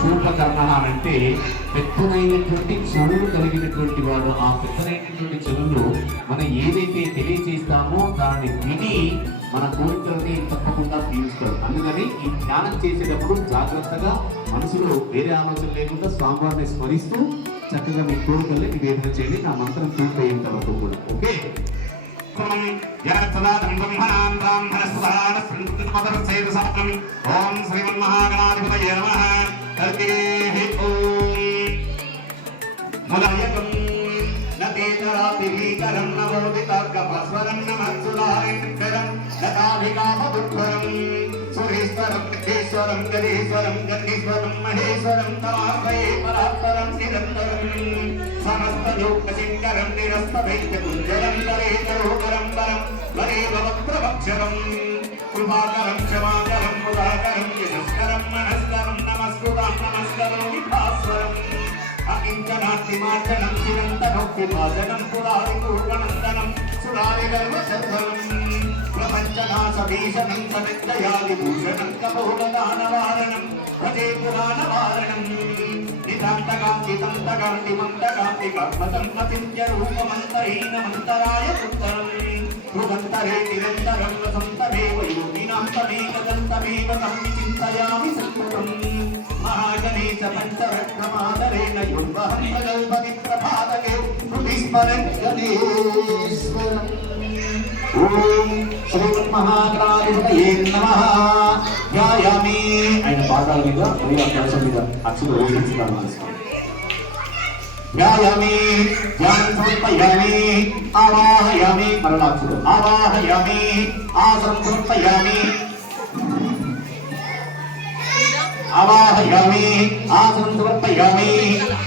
శూర్పకర్ణ అంటే పెద్దనైనటువంటి చెవులు కలిగినటువంటి వాడు. ఆ పెద్దనైనటువంటి చెవులు మనం ఏదైతే తెలియజేస్తామో దాన్ని విని మన కోరికలని తప్పకుండా తీరుస్తాడు. అందుకని ఈ ధ్యానం చేసేటప్పుడు జాగ్రత్తగా మనసులో వేరే ఆలోచన లేకుండా స్వామివారిని స్మరిస్తూ చక్కగా మీ కోరికల్ని నివేదన చేయండి. నా మంత్రం పూర్తయిన తర్వాత కూడా. ఓకే. ఓం శ్రీమన్మహాగణాధిపతయే నమః. భీకరం నవోదితార్గభస్వరం నమస్సులారిం లతాభికామదుర్భరం సురీశ్వరం ఈశ్వరం గరీశ్వరం గణీశ్వరం మహేశ్వరం తమాశ్రయే పరాత్పరం నిరంతరం సమస్త లోకశంకరం నిరస్తవైద్యకుంజరం కరేతరోగరం వరం వరే భవత్ప్రభక్షరం కృపాకరం క్షమాకరం ముదాకరం యశస్కరం మనస్కరం నమస్కృతం నమస్కరోమి భాస్వరం అకించనాత్తిమార్జనం చిరంతనోక్తిభాజనం పురారిపూర్ణనందనం సురారిగర్వశర్ధనం ప్రపంచనాశభీషణం సవిద్యాదిభూషణం కపోలదానవారణం భజే పురాణవారణం నితాంతకాంతిమంతకాంతిమంతకాంతికర్మసంపతింత్య రూపమంతహీనమంతరాయ పుత్తరం భృగంతరే నిరంతరం వసంతమేవ యోగినాం తమేకదంతమేవ తం విచింతయామి సంకృతం మహాగణేశ పంచరత్నమాదరేణ యుర్వహం ప్రగల్భతి ప్రభాతకే హృది స్మరన్ గణేశ్వరం. ఓం శ్రీమన్మహాగణాధిపతయే నమః. ధ్యాయామి. ఆయన పాదాల మీద మరియు అభ్యాసం మీద అక్షులు వేయించుతారు మనసు. ధ్యాయామి. ధ్యానం సమర్పయామి. ఆవాహయామి. మరణాక్షులు ఆవాహయామి. ఆసనం సమర్పయామి. ఆవాహయామి. ఆసనం సమర్పయామి.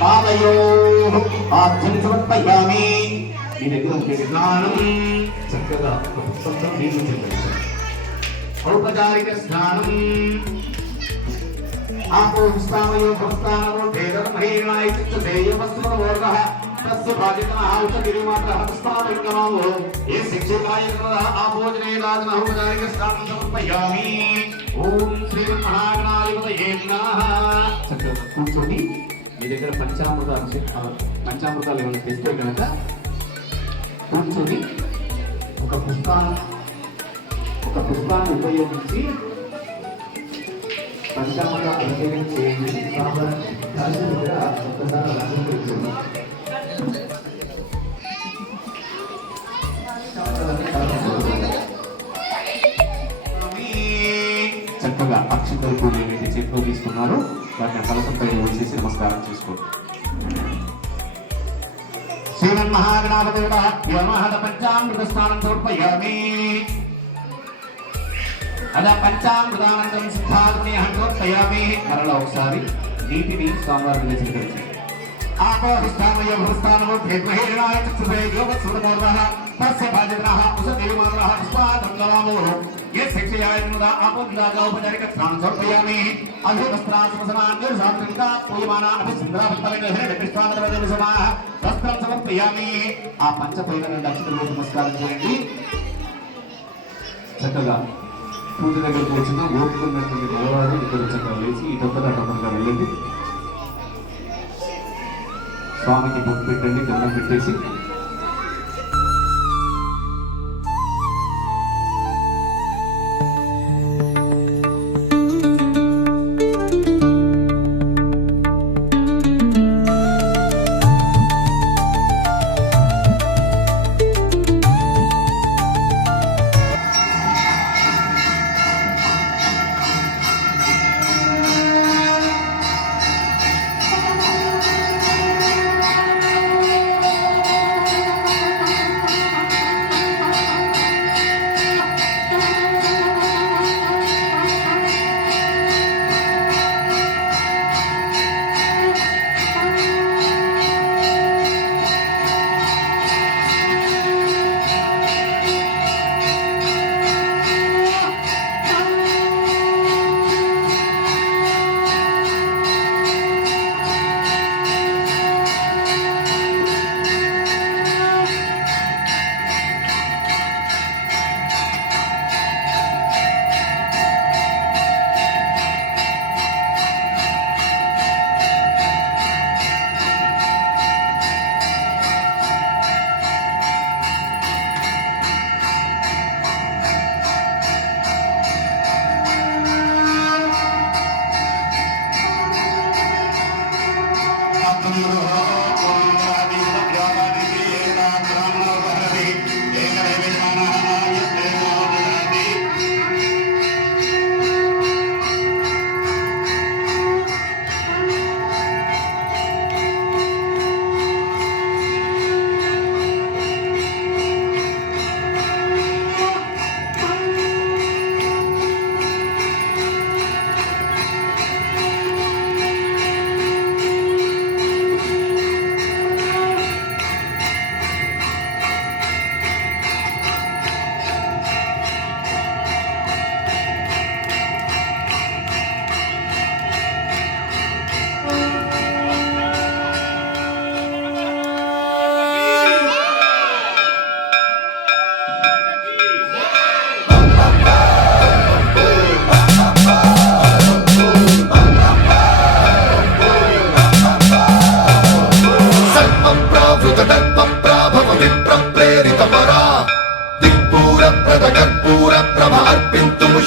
పాదయోః పాద్యం సమర్పయామి. మీ దగ్గర ఉండే విధానం చక్కగా ఔపచారిక స్నానం. ఆపోస్తామయో భక్తానమో భేదమహీనాయ చిత్తదేయవస్మనోర్గః తస్య బాధితనః ఉత్తగిరిమాత్రః పుష్పాలింగమావో ఏ శిక్షకాయకరః ఆపోజనే రాజన ఔపచారిక స్నానం సమర్పయామి. ఓం శ్రీమన్మహాగణాధిపతయే నమః. చక్కగా కూర్చొని మీ దగ్గర పంచామృతాలు ఏమైనా తెస్తే కనుక కూర్చొని ఒక పుష్పాన్ని ఉపయోగించి పంచామృత అభిషేకం చేయండి. కలిసి దగ్గర ఒక్కసారి రసం తెచ్చింది. చక్కగా అక్షింతలు కూడా ఏవైతే చేతిలో తీసుకున్నారో వాటిని కలసంపై వేసేసి నమస్కారం చేసుకోండి. శ్రీమన్మహాగణాధిపతయే నమః. పంచామృత స్నానం సమర్పయామి. అలా పంచామృతానందం సిద్ధాగ్ని సమర్పయామి. మరలా ఒకసారి నీటిని స్వామివారి మీద చిలకరించండి. ఆపోహిష్టామయ భూస్థానమో భేద్మహీనాయ చక్షుషే యోగస్వరమోర్వః తస్య బాధితనః ఉసదేవమానః పుష్పాధంగలామో ఏ శిక్షయాయనుదా ఆపోదిదాగా ఔపచారిక స్నానం సమర్పయామి. అధోవస్త్రాసమసనాన్యర్షాత్రంగా పూయమానా అభిసంద్రాభిత్తమేకృష్ణాంధ్రవేదసమాః వస్త్రం సమర్పయామి. ఆ పంచపైన నుండి అక్షతలకు నమస్కారం చేయండి. చక్కగా పూజ దగ్గరకు వచ్చిన ఓపుకున్నటువంటి మగవారు ఇక్కడ చక్కగా లేచి ఇటొక్కగా అటొక్కగా వెళ్ళండి. స్వామికి బొట్టు పెట్టండి. దండం పెట్టేసి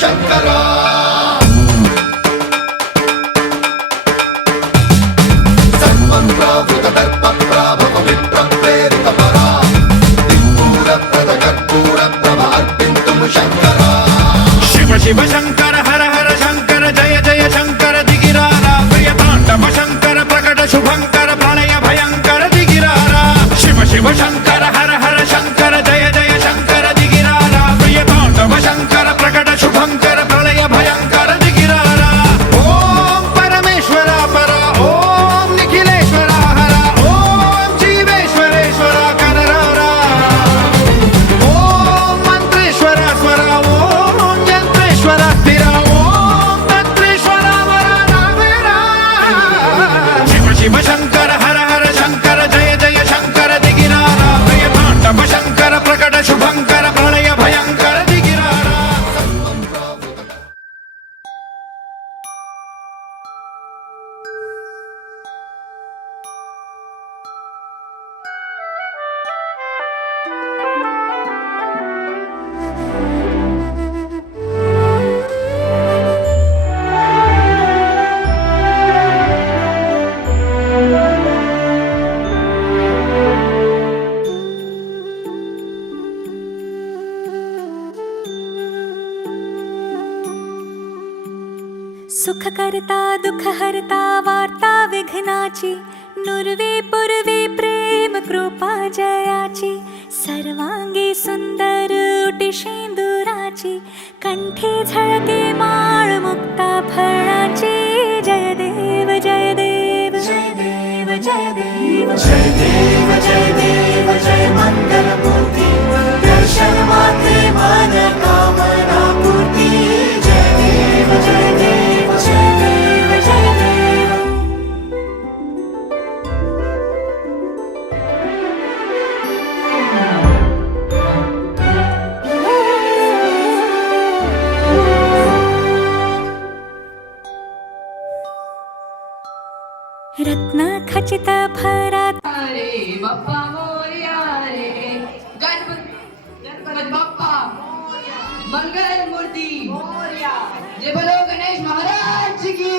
शंकरा सर्वप्रावृतदर्पप्राभव विप्रप्रेरितपरा दिक्पूरप्रदकर्पूरप्रभ अर्पिन्तुं शंकरा शिव शिव शंकर हर हर शंकर जय जय शंकर दिगिरारा प्रियतांडव शंकर प्रकट शुभंकर प्रणय भयंकर दिगिरारा शिव शिव शंकर हर हर शंकर जय जय शंकर दिगिरारा प्रियतांडव शंकर प्रकट शुभंकर प्रणय भयंकर दिगिरारा ओम परमेश्वरा परा ओम निखिलेश्वरा हरा ओम जीवेश्वरेश्वरा कररारा ओम मंत्रेश्वरा स्वरा ओम यंत्रेश्वरा स्थिरा ओम तंत्रेश्वरा वरा रामेरा शिव शिव शंकर हर हर शंकर जय जय शंकर दिगिरारा प्रियतांडव शंकर प्रकट शुभंकर प्रणय भयंकर दिगिरारा सुख करता दुख हरता वार्ता विघ्नाची नुरवे पुरवे प्रेम कृपा जयाची सर्वांगी सुंदर उटी शेंदुराची कंठी झळके माळ मुक्ता फळाची जय देव जय देव जय देव जय देव जय देव जय देव जय मंगल मूर्ति दर्शन मात्रे मन कामना पूर्ति जय देव जय देव जय देव जय देव रत्न खचित भरात रे बाप्पा मोरया रे गणपत बाप्पा मंगल मूर्ती जय बोलो गणेश महाराज की